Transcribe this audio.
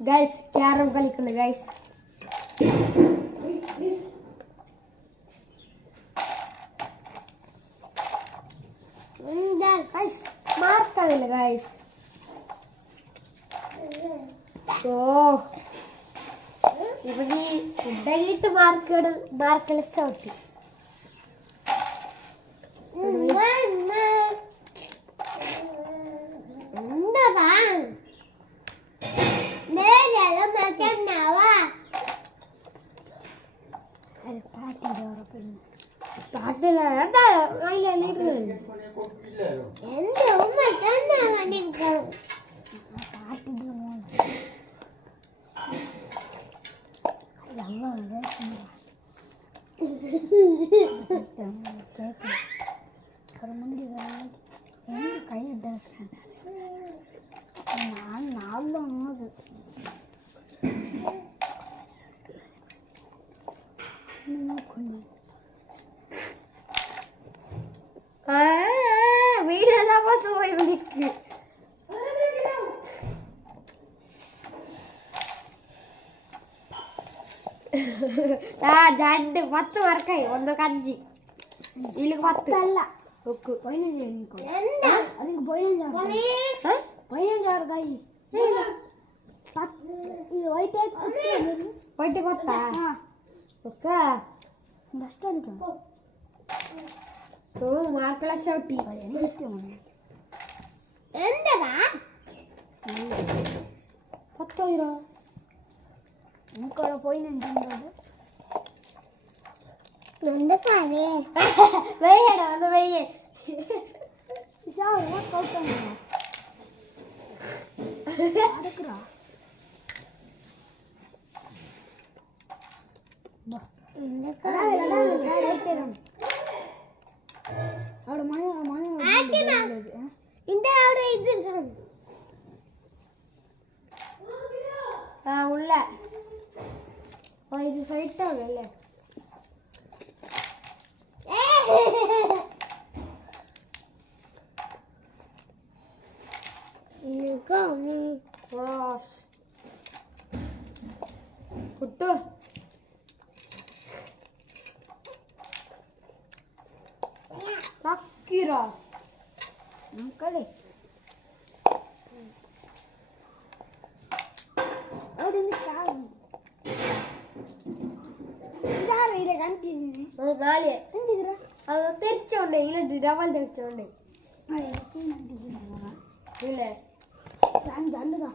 Guys carrom കളിക്കുന്നു guys. മാർക്കാവില്ല guys. ഓ ഇവിടെ ഫുഡായിട്ട് മാർക്കല ചവിട്ടി. വീഡിയോ പോയി വിളിക്ക്. രണ്ട് 10 മാർക്കായി. 1 5 ഇതിൽ 10 അല്ല 15 మార్కుల షౌటి ఎంతరా 10 ఇంకోడ పోయినంటున్నాడు. ఎందుకని వేయడా అది వేయే షావు కోటన్నా అడకురా బా ఎందుకరా రైటేరం அவட மணி ஆட்டிமா இந்த அவட இது உள்ள இது சைட்டா வெல்ல இன்னும் was good Kira, kali. Oh, ini kali. Dah, ini ganti ni. Oh, kali. Ini kira. Ada tercondek, ini double tercondek. Ayo, ini nanti kita. Boleh. Jangan dah.